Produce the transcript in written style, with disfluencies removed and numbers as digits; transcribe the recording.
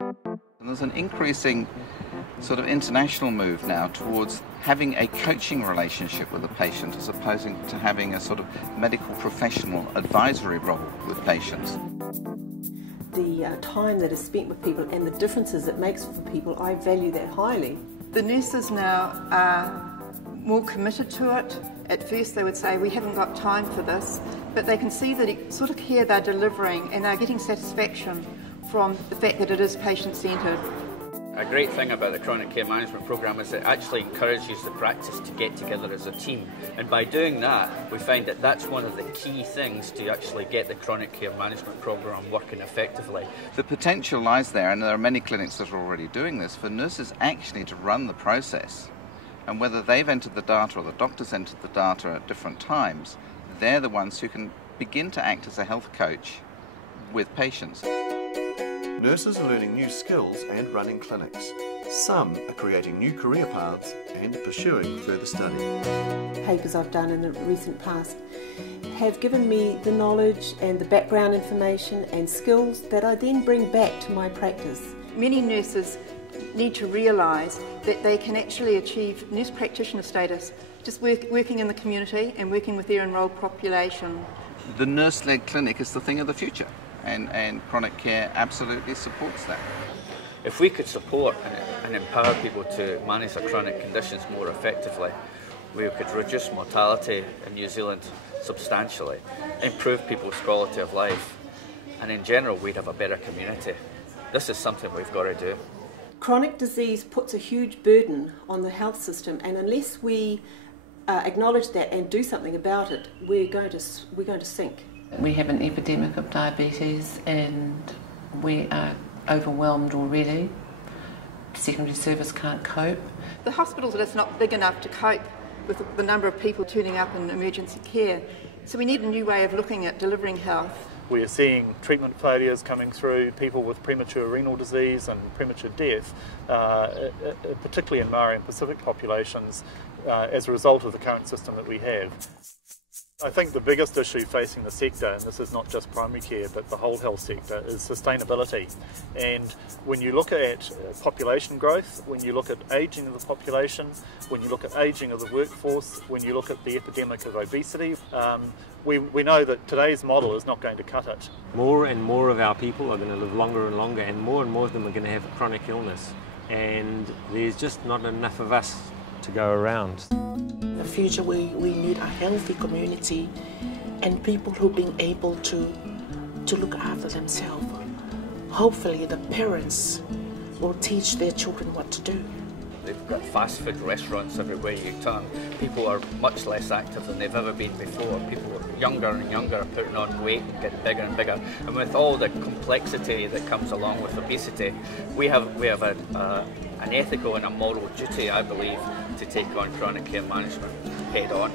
And there's an increasing sort of international move now towards having a coaching relationship with the patient as opposed to having a sort of medical professional advisory role with patients. The time that is spent with people and the differences it makes for people, I value that highly. The nurses now are more committed to it. At first they would say, we haven't got time for this, but they can see the sort of care they're delivering and they're getting satisfaction from the fact that it is patient-centred. A great thing about the chronic care management programme is it actually encourages the practice to get together as a team, and by doing that we find that that's one of the key things to actually get the chronic care management programme working effectively. The potential lies there, and there are many clinics that are already doing this, for nurses actually to run the process, and whether they've entered the data or the doctor's entered the data at different times, they're the ones who can begin to act as a health coach with patients. Nurses are learning new skills and running clinics. Some are creating new career paths and pursuing further study. Papers I've done in the recent past have given me the knowledge and the background information and skills that I then bring back to my practice. Many nurses need to realise that they can actually achieve nurse practitioner status just working in the community and working with their enrolled population. The nurse-led clinic is the thing of the future, and chronic care absolutely supports that. If we could support and empower people to manage their chronic conditions more effectively, we could reduce mortality in New Zealand substantially, improve people's quality of life, and in general we'd have a better community. This is something we've got to do. Chronic disease puts a huge burden on the health system, and unless we acknowledge that and do something about it, we're going to sink. We have an epidemic of diabetes and we are overwhelmed already. Secondary service can't cope. The hospitals are just not big enough to cope with the number of people turning up in emergency care, so we need a new way of looking at delivering health. We are seeing treatment failures coming through, people with premature renal disease and premature death, particularly in Maori and Pacific populations, as a result of the current system that we have. I think the biggest issue facing the sector, and this is not just primary care but the whole health sector, is sustainability. And when you look at population growth, when you look at ageing of the population, when you look at ageing of the workforce, when you look at the epidemic of obesity, we know that today's model is not going to cut it. More and more of our people are going to live longer and longer, and more of them are going to have a chronic illness, and there's just not enough of us to go around. In the future we need a healthy community and people who are being able to look after themselves. Hopefully the parents will teach their children what to do. They've got fast food restaurants everywhere you turn. People are much less active than they've ever been before. People are younger and younger, are putting on weight and getting bigger and bigger. And with all the complexity that comes along with obesity, we have an ethical and a moral duty, I believe, to take on chronic care management head on.